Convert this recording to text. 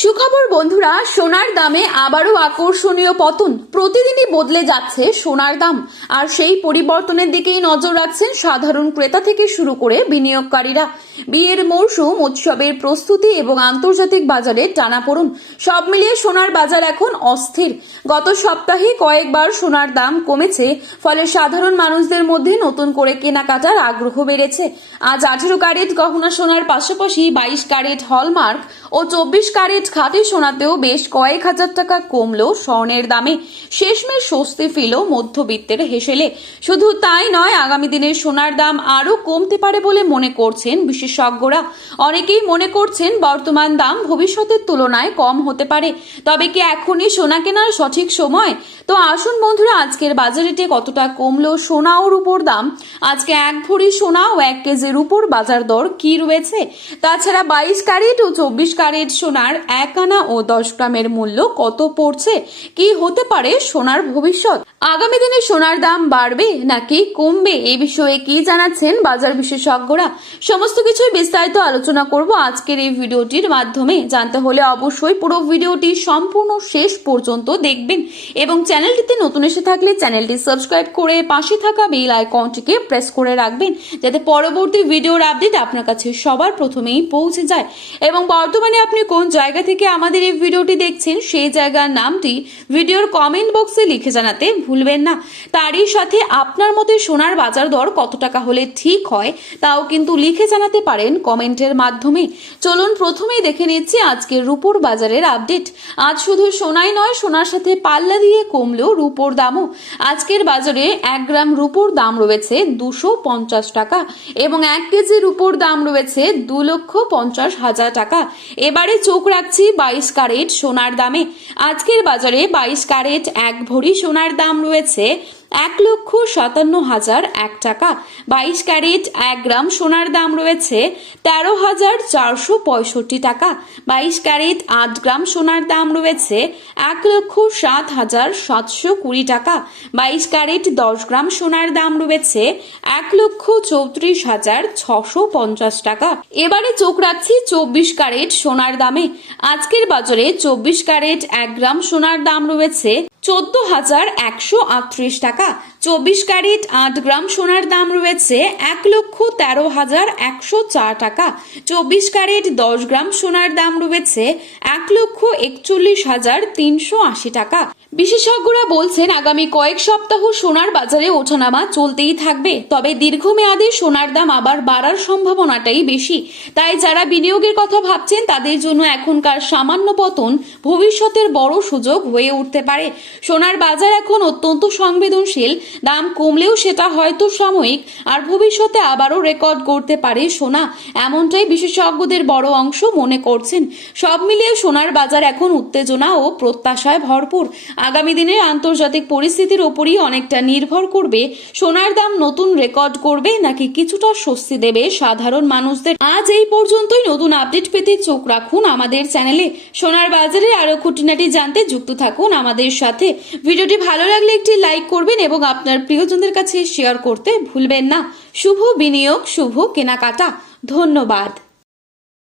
সুখবর বন্ধুরা, সোনার দামে আবারও আকর্ষণীয় পতন। প্রতিদিনই বদলে যাচ্ছে সোনার দাম, আর সেই পরিবর্তনের দিকেই নজর রাখছেন সাধারণ ক্রেতা থেকে শুরু করে বিনিয়োগকারীরা। বিয়ের মরশুম, উৎসবের প্রস্তুতি এবং আন্তর্জাতিক বাজারে টানাপোড়েন সব মিলিয়ে সোনার বাজার এখন অস্থির। গত সপ্তাহে কয়েকবার সোনার দাম কমেছে, ফলে সাধারণ মানুষদের মধ্যে নতুন করে কেনাকাটার আগ্রহ বেড়েছে। আজ 18 ক্যারেট গহনা সোনার পাশাপাশি 22 ক্যারেট হলমার্ক ও 24 ক্যারেট খাঁটি সোনাতেও বেশ কয়েক হাজার টাকা কমলো স্বর্ণের দামে। শেষমেশ স্বস্তি ফিরল মধ্যবিত্তের হেসেলে। শুধু তাই নয়, আগামী দিনে সোনার দাম আরো কমতে পারে বলে মনে করছেন বিশেষজ্ঞরা। অনেকেই মনে করছেন বর্তমান দাম ভবিষ্যতের তুলনায় কম হতে পারে। তবে কি এখনই সোনা কেনার সঠিক সময়? তো আসুন বন্ধুরা, আজকের বাজারেটে কতটা কমলো সোনা ও রূপোর দাম, আজকে 1 ভরি সোনা ও 1 কেজির রূপোর বাজার দর কি রয়েছে, তাছাড়া 22 ক্যারেট ও 24 ক্যারেট সোনার 1 আনা ও 10 গ্রামের মূল্য কত পড়ছে, কি হতে পারে সোনার ভবিষ্যৎ, আগামী দিনে সোনার দাম বাড়বে নাকি কমবে, এই বিষয়ে কি জানাচ্ছেন বাজার বিশেষজ্ঞরা, সমস্ত কিছুই বিস্তারিত আলোচনা করব আজকের এই ভিডিওটির মাধ্যমে। জানতে হলে অবশ্যই পুরো ভিডিওটি সম্পূর্ণ শেষ পর্যন্ত দেখবেন এবং চ্যানেলটিতে নতুন এসে থাকলে চ্যানেলটি সাবস্ক্রাইব করে পাশে থাকা বেল আইকনটিকে প্রেস করে রাখবেন, যাতে পরবর্তী ভিডিওর আপডেট আপনার কাছে সবার প্রথমেই পৌঁছে যায়। এবং বর্তমানে আপনি কোন জায়গা থেকে আমাদের এই ভিডিওটি দেখছেন সেই জায়গার নামটি ভিডিওর কমেন্ট বক্সে লিখে জানাতে ভুলবেন না। তারই সাথে আপনার মতে সোনার বাজার দর কত টাকা হলে ঠিক হয় তাও কিন্তু লিখে জানাতে পারেন কমেন্টের মাধ্যমে। চলুন প্রথমেই দেখে নিচ্ছি আজকের রূপোর বাজারের আপডেট। আজ শুধু সোনাই নয়, সোনার সাথে পাল্লা দিয়ে কমলো রূপোর দামও। আজকের বাজারে 1 গ্রাম রূপোর দাম রয়েছে 250 টাকা এবং 1 কেজি রূপোর দাম রয়েছে 2,50,000 টাকা। এবারে চোখ রাখছি 22 ক্যারেট সোনার দামে। আজকের বাজারে 22 ক্যারেট 1 ভরি সোনার দাম রয়েছে 1,57,001 টাকা। 22 ক্যারেট 1 গ্রাম সোনার দাম রয়েছে 13,465 টাকা। 22 ক্যারেট 8 গ্রাম সোনার দাম রয়েছে 1,07,720 টাকা। 22 ক্যারেট 10 গ্রাম সোনার দাম রয়েছে 1,34,650 টাকা। এবারে চোখ রাখছি 24 ক্যারেট সোনার দামে। আজকের বাজারে 24 ক্যারেট 1 গ্রাম সোনার দাম রয়েছে 14,138 টাকা। 24 ক্যারেট 8 গ্রাম সোনার দাম রয়েছে 1,13,104 টাকা। 24 ক্যারেট 10 গ্রাম সোনার দাম রয়েছে 1,41,380 টাকা। বিশেষজ্ঞরা বলছেন আগামী কয়েক সপ্তাহ সোনার বাজারে ওঠানামা চলতেই থাকবে, তবে দীর্ঘমেয়াদে সোনার দাম আবার বাড়ার সম্ভাবনাটাই বেশি। তাই যারা বিনিয়োগের কথা ভাবছেন তাদের জন্য এখনকার সামান্য পতন ভবিষ্যতের বড় সুযোগ হয়ে উঠতে পারে। সোনার বাজার এখন অত্যন্ত সংবেদনশীল, দাম কমলেও সেটা হয়তো সাময়িক, আর ভবিষ্যতে আবারও রেকর্ড করতে পারে সোনা, এমনটাই বিশেষজ্ঞদের বড় অংশ মনে করছেন। সব মিলিয়ে সোনার বাজার এখন উত্তেজনা ও প্রত্যাশায় ভরপুর। আগামী দিনের আন্তর্জাতিক পরিস্থিতির ওপরই অনেকটা নির্ভর করবে সোনার দাম নতুন রেকর্ড করবে নাকি কিছুটা স্বস্তি দেবে সাধারণ মানুষদের। আজ এই পর্যন্তই। নতুন আপডেট পেতে চোখ রাখুন আমাদের চ্যানেলে। সোনার বাজারে আরো খুঁটিনাটি জানতে যুক্ত থাকুন আমাদের সাথে। ভিডিওটি ভালো লাগলে একটি লাইক করবেন এবং আপনার প্রিয়জনদের কাছে শেয়ার করতে ভুলবেন না। শুভ বিনিয়োগ, শুভ কেনাকাটা। ধন্যবাদ।